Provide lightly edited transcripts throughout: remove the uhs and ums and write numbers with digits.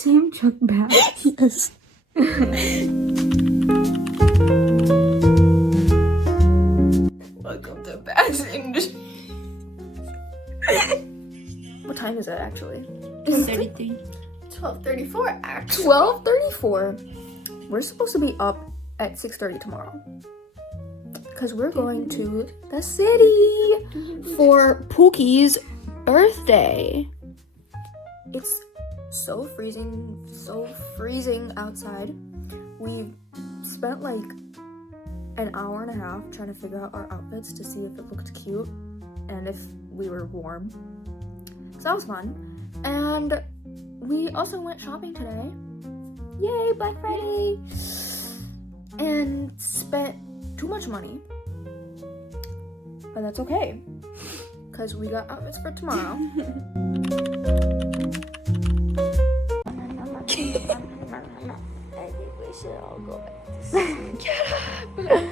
same Chuck Bass? Yes. Welcome to Bass English. What time is it actually? 33. 12:34 actually. 12:34. We're supposed to be up at 6:30 tomorrow. Because we're going to the city for Pookie's birthday. It's so freezing outside. We've spent like an hour and a half trying to figure out our outfits to see if it looked cute and if we were warm. So that was fun. And we also went shopping today. Yay, Black Friday! And spent too much money. But that's okay. Because we got outfits for tomorrow. I think we should all go back to sleep. Get up!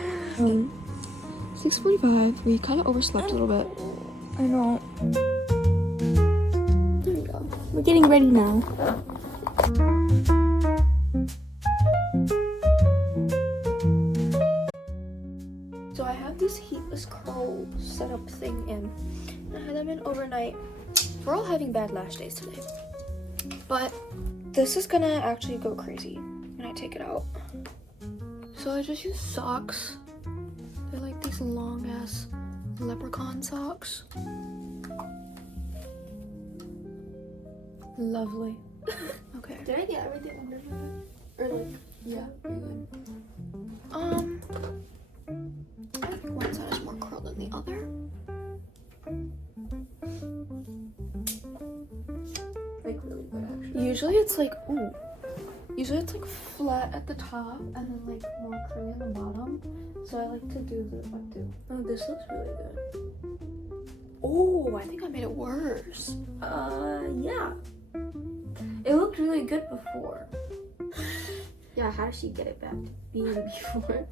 6:45. We kind of overslept a little bit. I know. There we go. We're getting ready now. So I have this heatless curl setup thing in. I had them in overnight. We're all having bad lash days today. But this is gonna actually go crazy when I take it out. So I just use socks. They're like these long ass leprechaun socks. Lovely. Okay. Did I get everything under my bed? Or like, Yeah, you're good. I think one side is more curled than the other. like really good actually. Usually it's like flat at the top and then like more curly on the bottom. So I like to do the Oh, this looks really good. Oh, I think I made it worse. Yeah. It looked really good before. Yeah, how did she get it back to being before?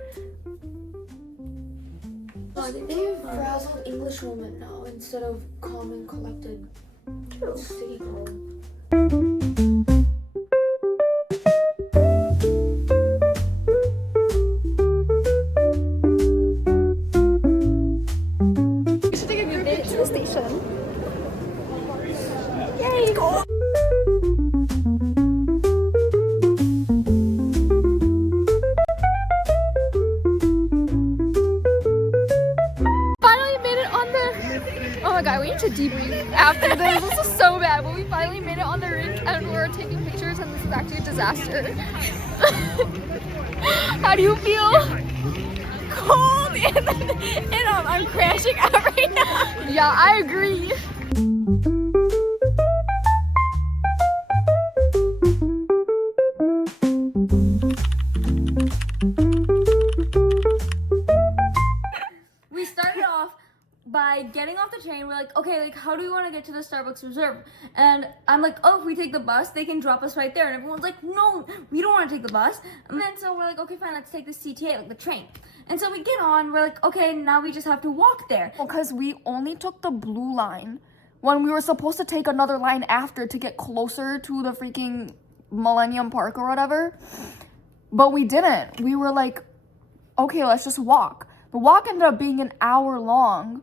Oh, they have frazzled English woman now instead of calm and collected city girl. We should take a group picture to the station. Yay! Go! Oh my god, we need to debrief after this. This is so bad, but we finally made it on the rink and we're taking pictures and this is actually a disaster. How do you feel? Cold and I'm crashing out right now. Yeah, I agree. We started off by getting off the train. We're like, okay, like how do we want to get to the Starbucks Reserve? And I'm like, oh, if we take the bus, they can drop us right there. And everyone's like, no, we don't want to take the bus. And then so we're like, okay, fine, let's take the CTA, like the train. And so we get on, we're like, okay, now we just have to walk there. Because we only took the blue line when we were supposed to take another line after to get closer to the freaking Millennium Park or whatever. But we didn't. We were like, okay, let's just walk. The walk ended up being an hour long.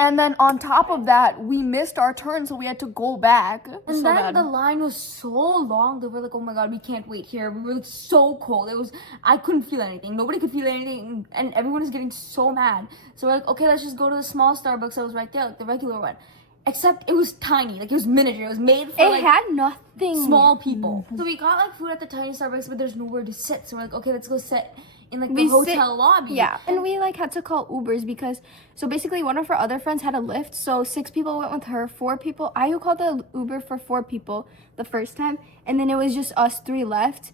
And then on top of that, we missed our turn, so we had to go back. And then the line was so long that we're like, oh my god, we can't wait here. We were like so cold. I couldn't feel anything. Nobody could feel anything, and everyone was getting so mad. So we're like, okay, let's just go to the small Starbucks that was right there, like the regular one. Except it was tiny, like it was miniature. It was made for It had nothing. small people. So we got like food at the tiny Starbucks, but there's nowhere to sit. So we're like, okay, let's go sit in like the hotel lobby. Yeah, and we like had to call Ubers because so basically one of our other friends had a Lyft, so 6 people went with her. 4 people, I called the Uber for 4 people the first time, and then it was just us 3 left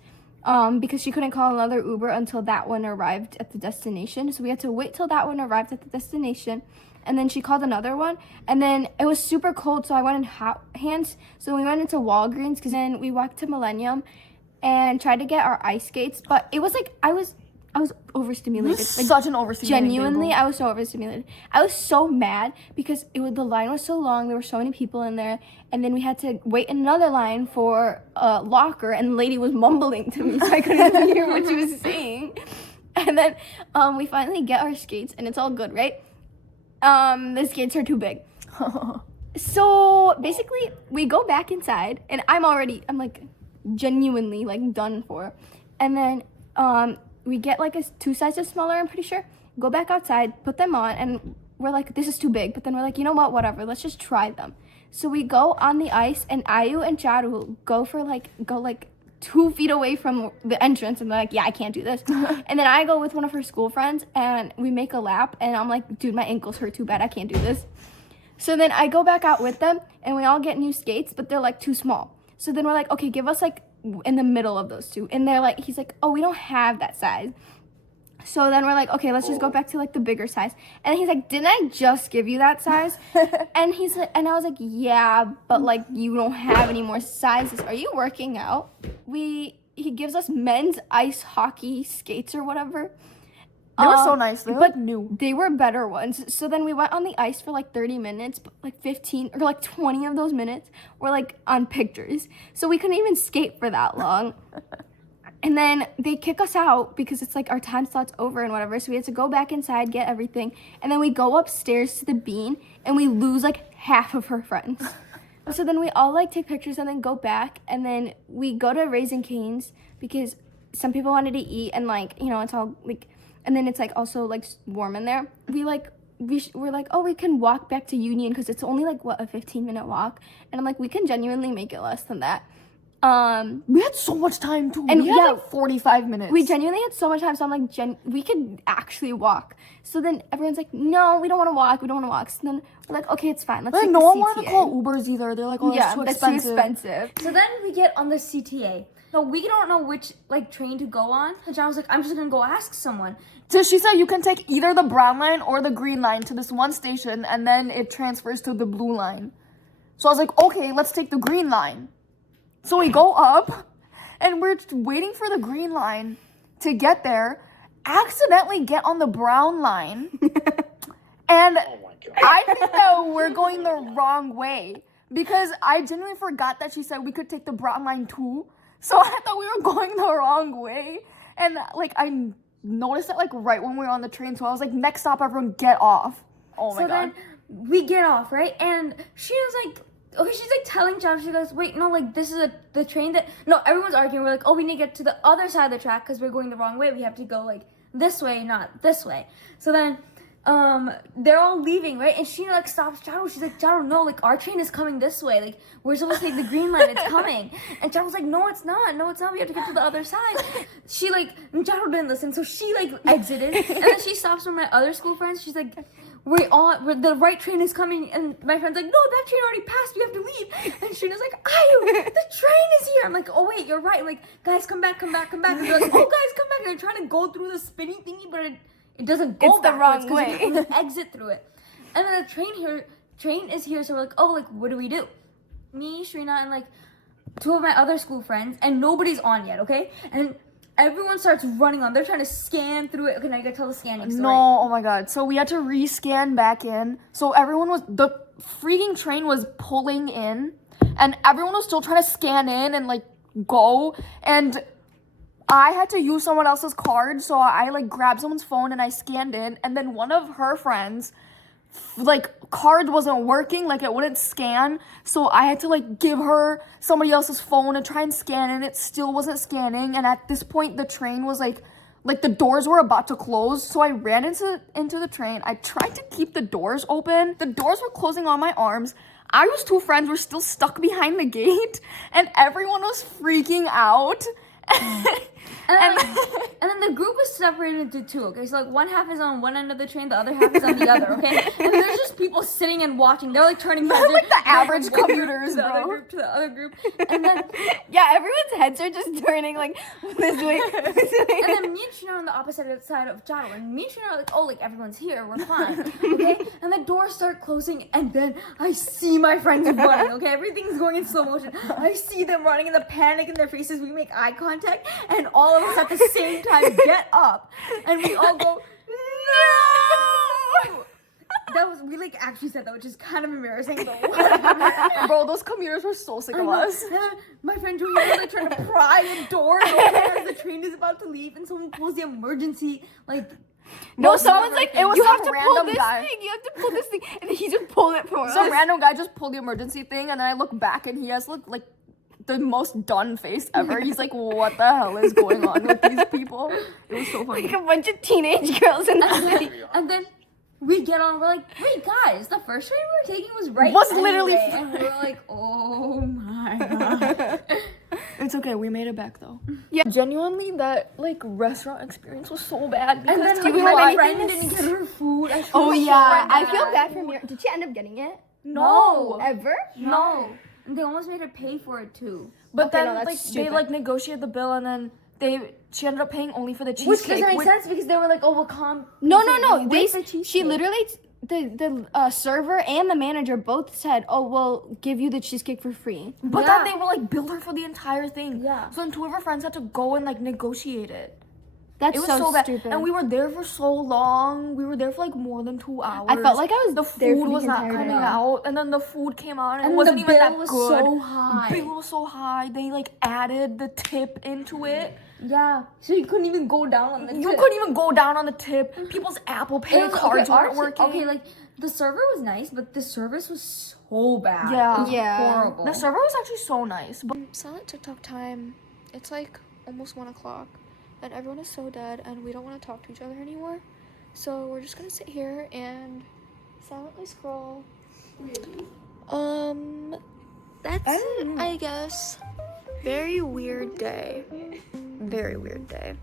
because she couldn't call another Uber until that one arrived at the destination. So we had to wait till that one arrived at the destination, and then she called another one, and then it was super cold, so I went in hot hands. So we went into Walgreens because then we walked to Millennium and tried to get our ice skates, but it was like I was overstimulated. Like, Such an overstimulating genuinely, table. I was so overstimulated. I was so mad because the line was so long. There were so many people in there, and then we had to wait in another line for a locker, and the lady was mumbling to me, so I couldn't even hear what she was saying. And then we finally get our skates, and it's all good, right? The skates are too big. So basically, we go back inside, and I'm like genuinely like done for. And then we get like 2 sizes smaller, I'm pretty sure. Go back outside, put them on, and we're like, this is too big. But then we're like, you know what, whatever, let's just try them. So we go on the ice, and Ayu and Charu go 2 feet away from the entrance, and they're like, yeah, I can't do this. And then I go with one of her school friends, and we make a lap, and I'm like, dude, my ankles hurt too bad, I can't do this. So then I go back out with them, and we all get new skates, but they're like too small. So then we're like, okay, give us like in the middle of those 2. And they're like, he's like, oh, we don't have that size. So then we're like, okay, let's just go back to like the bigger size. And he's like, didn't I just give you that size? And he's like, and I was like, yeah, but like you don't have any more sizes. Are you working out? He gives us men's ice hockey skates or whatever. They were so nice. They were like new. They were better ones. So then we went on the ice for like 30 minutes, but like 15 or like 20 of those minutes were like on pictures. So we couldn't even skate for that long. And then they kick us out because it's like our time slot's over and whatever. So we had to go back inside, get everything. And then we go upstairs to the bean and we lose like half of her friends. So then we all like take pictures and then go back. And then we go to Raising Cane's because some people wanted to eat and like, you know, it's all like, and then it's like also like warm in there. We're like, oh, we can walk back to Union because it's only like a 15-minute walk. And I'm like, we can genuinely make it less than that. We had so much time too. And we had like 45 minutes. We genuinely had so much time. So I'm like, we could actually walk. So then everyone's like, no, we don't want to walk. We don't want to walk. So then we're like, okay, it's fine. Let's take no the one CTA. wanted to call Ubers either. They're like, oh, Yeah, that's too expensive. So then we get on the CTA. So we don't know which like train to go on. And John was like, I'm just gonna go ask someone. So she said you can take either the brown line or the green line to this one station, and then it transfers to the blue line. So I was like, okay, let's take the green line. So we go up, and we're waiting for the green line to get there, accidentally get on the brown line, and I think that we're going the wrong way because I genuinely forgot that she said we could take the brown line too. So I thought we were going the wrong way, and like I noticed it like right when we were on the train. So I was like, next stop, everyone get off. Oh my So god. then we get off, right? And she was like, okay, she's like telling John, she goes, wait, no, like this is the train that, no, everyone's arguing. We're like, oh, we need to get to the other side of the track because we're going the wrong way. We have to go like this way, not this way. So then they're all leaving, right? And she like stops Jaro. She's like, Jaro, no, like our train is coming this way. Like we're supposed to take the green line. It's coming. And Jaro's like, no, it's not. No, it's not. We have to get to the other side. She like, Jaro didn't listen, so she like exited. And then she stops with my other school friends. She's like, the right train is coming. And my friend's like, no, that train already passed. We have to leave. And Sheena's like, Ayu, the train is here. I'm like, oh wait, you're right. I'm like, guys, come back. And they're like, oh guys, come back. And they're trying to go through the spinning thingy, but it doesn't go It's the backwards wrong 'cause way. you exit through it. And then the train is here, so we're like, oh, like, what do we do? Me, Shrina, and like 2 of my other school friends, and nobody's on yet, okay? And everyone starts running on. They're trying to scan through it. Okay, now you gotta tell the scanning story. No, oh my god. So we had to rescan back in. So the freaking train was pulling in, and everyone was still trying to scan in and like go. And I had to use someone else's card, so I like grabbed someone's phone and I scanned in. And then one of her friends, like card wasn't working, like it wouldn't scan. So I had to like give her somebody else's phone and try and scan, and it still wasn't scanning. And at this point, the train was like the doors were about to close. So I ran into the train. I tried to keep the doors open. The doors were closing on my arms. Ayu's 2 friends were still stuck behind the gate, and everyone was freaking out. And then the group was separated into 2, okay? So, like, one half is on one end of the train, the other half is on the other, okay? And there's just people sitting and watching. They're, like, turning heads. Like the average commuters, to the other bro. group, to the other group. And then Yeah, everyone's heads are just turning like this way. And then me and Shina are on the opposite side of Jaro. And me and Shina are like, oh, like, everyone's here. We're fine. Okay? And the doors start closing. And then I see my friends running. Okay? Everything's going in slow motion. I see them running in the panic in their faces. We make eye contact. contact, and all of us at the same time get up, and we all go, no! That was, we like actually said that, which is kind of embarrassing though. Bro, those commuters were so sick of us. My friend Julia was like trying to pry a door open as the train is about to leave, and someone pulls the emergency, like, No, someone's like, it was you have some to pull random this guy. thing. You have to pull this thing, and he just pulled it for us. Some random guy just pulled the emergency thing, and then I look back, and he has looked like the most done face ever. He's like, what the hell is going on with these people? It was so funny. Like a bunch of teenage girls in the city. and then we get on, we're like, wait guys, the first train we were taking was right Was literally anyway. And we were like, oh my god. It's okay, we made it back though. Yeah, genuinely, that like restaurant experience was so bad. And Because then do like, you have my anything friend to didn't get her food. I Oh feel so yeah, I bad. feel bad for Mira. Did she end up getting it? No. Ever? No. And they almost made her pay for it too. but Okay, then no, that's like they stupid. like negotiated the bill, and then she ended up paying only for the cheesecake. Which doesn't make which- sense because they were like, oh, we'll come. No. They Wait for she cheesecake. literally the server and the manager both said, "Oh, we'll give you the cheesecake for free." But Yeah. then they will like bill her for the entire thing. Yeah. So then two of her friends had to go and like negotiate it. That's It was so, so bad. stupid. And we were there for so long. We were there for like more than 2 hours. I felt like I was the there food was freaking not tired coming out. out, and then the food came out, and And it wasn't the even bill that was good. so high. The bill was so high. They like added the tip into it. Yeah. So you couldn't even go down on the You tip. couldn't even go down on the tip. People's Apple Pay It was- cards okay, weren't ours- working. Okay, like the server was nice, but the service was so bad. Yeah. It was Yeah. horrible. The server was actually so nice. But Silent TikTok time. It's like almost 1 o'clock, and everyone is so dead, and we don't want to talk to each other anymore. So we're just gonna sit here and silently scroll. That's it, I guess. Very weird day. Very weird day.